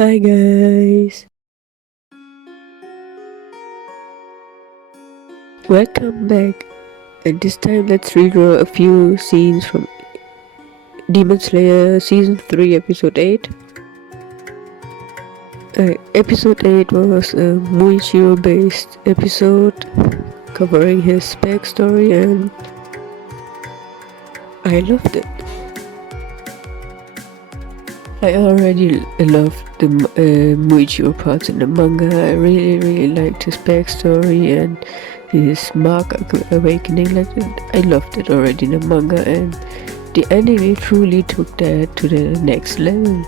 Hi guys, welcome back. And this time let's redraw a few scenes from Demon Slayer Season 3 Episode 8. Episode 8 was a Muichiro based episode covering his backstory and I loved it. I already loved the Muichiro parts in the manga. I really liked his backstory and his Mark awakening. I loved it already in the manga, and the anime truly took that to the next level.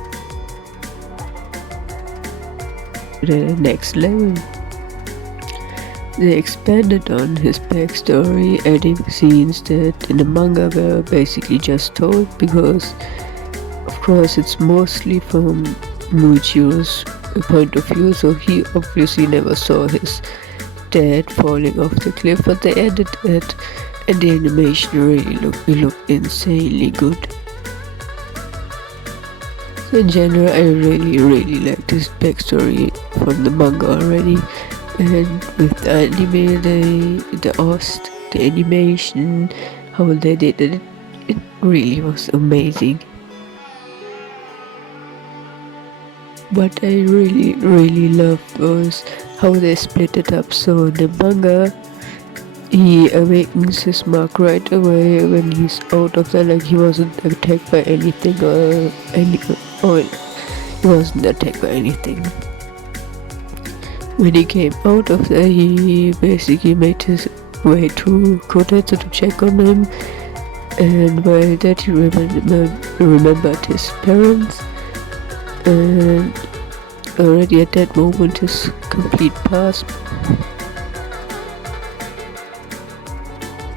They expanded on his backstory, adding scenes that in the manga were basically just told, because of course it's mostly from Muichiro's point of view, so he obviously never saw his dad falling off the cliff, but they added it and the animation really looked insanely good. So in general, I really liked his backstory from the manga already, and with the anime, the animation, how they did it, it really was amazing. What I really loved was how they split it up. So in the manga, he awakens his mark right away when he's out of there, like he wasn't attacked by anything he wasn't attacked by anything. When he came out of there, he basically made his way to Kotetsu to check on him, and while that he remembered his parents, and already at that moment his complete past.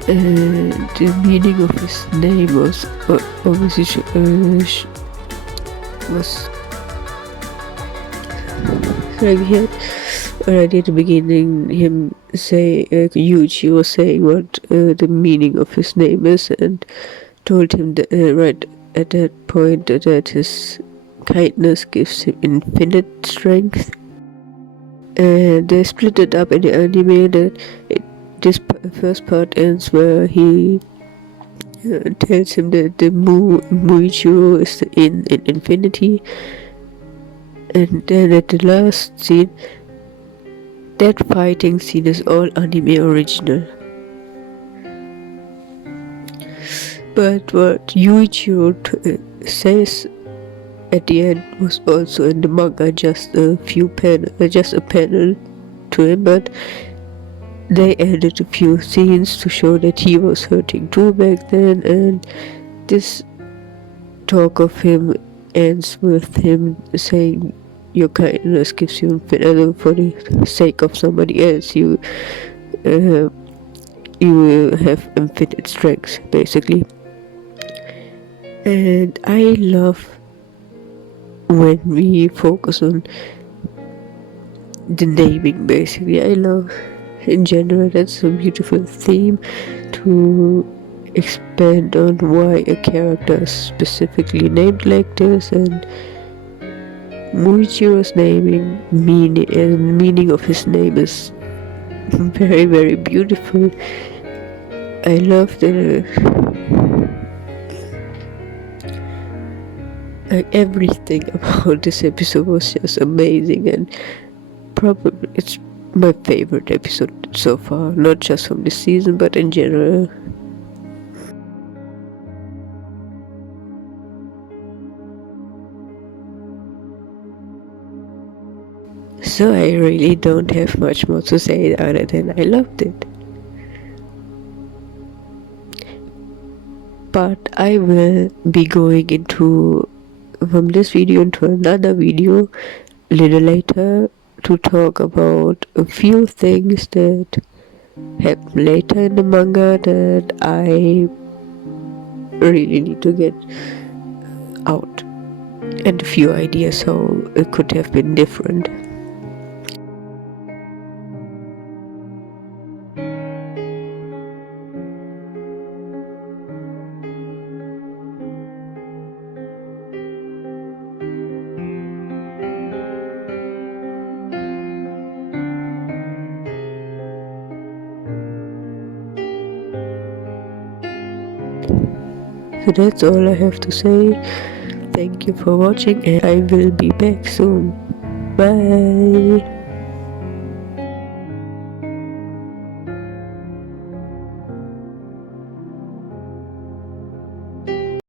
And the meaning of his name was obviously was like he had already at the beginning him say Yuji was saying what the meaning of his name is, and told him that, right at that point that his kindness gives him infinite strength. And they split it up in the anime that this first part ends where he tells him that the Muichiro is in infinity, and then at the last scene, that fighting scene is all anime original. But what Yuichiro says at the end was also in the manga, just a panel to him, but they added a few scenes to show that he was hurting too back then, and this talk of him ends with him saying, your kindness gives you infinite, for the sake of somebody else, you will have infinite strength, basically. And I love when we focus on the naming, basically. I love, in general, that's a beautiful theme to expand on why a character is specifically named like this, and Muichiro's meaning of his name is very beautiful. I love everything about this episode was just amazing, and probably it's my favorite episode so far, not just from this season but in general. So I really don't have much more to say other than I loved it. But I will be going from this video into another video a little later to talk about a few things that happen later in the manga that I really need to get out, and a few ideas how it could have been different. So that's all I have to say. Thank you for watching, and I will be back soon. Bye.